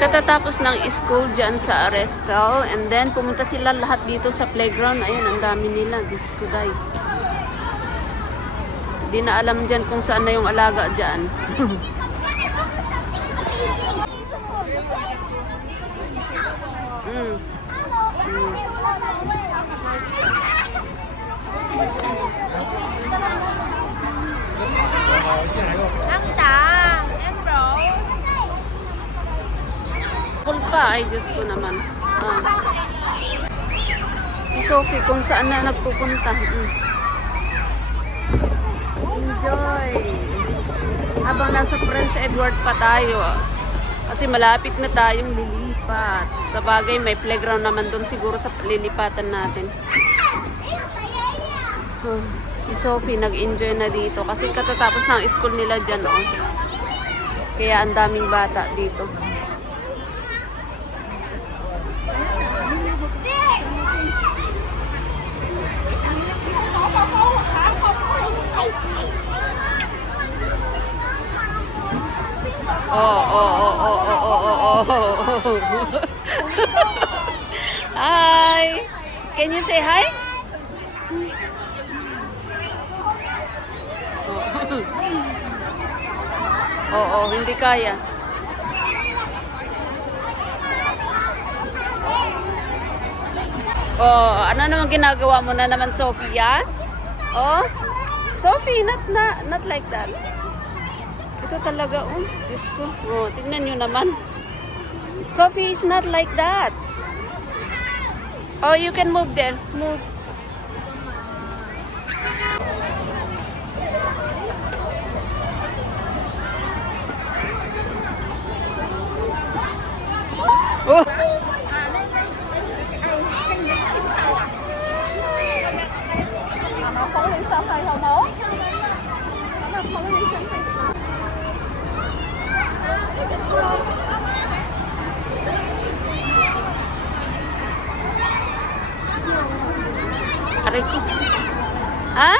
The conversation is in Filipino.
Katatapos ng school dyan sa Arestal. And then, pumunta sila lahat dito sa playground. Ayun, ang dami nila. Diyos ko, day. Di na alam dyan kung saan na yung alaga dyan. mm. Mm. Ang tang, Ambrose. Kulpa, ay Diyos ko naman. Si Sophie kung saan na nagpupunta. Enjoy! Habang nasa Prince Edward pa tayo. Kasi malapit na tayong lilipat. Sa bagay, may playground naman doon siguro sa lilipatan natin. Si Sophie nag-enjoy na dito. Kasi katatapos ng school nila dyan. Kaya ang daming bata dito. Oh. Hi. Can you say hi? Hindi kaya. Ano naman ginagawa mo na naman, Sophie, yan? Sophie, not like that. Ito talaga, Diyos ko. Tignan nyo naman. Sophie is not like that. You can move there. Move. Oh! Aray ko. Ha?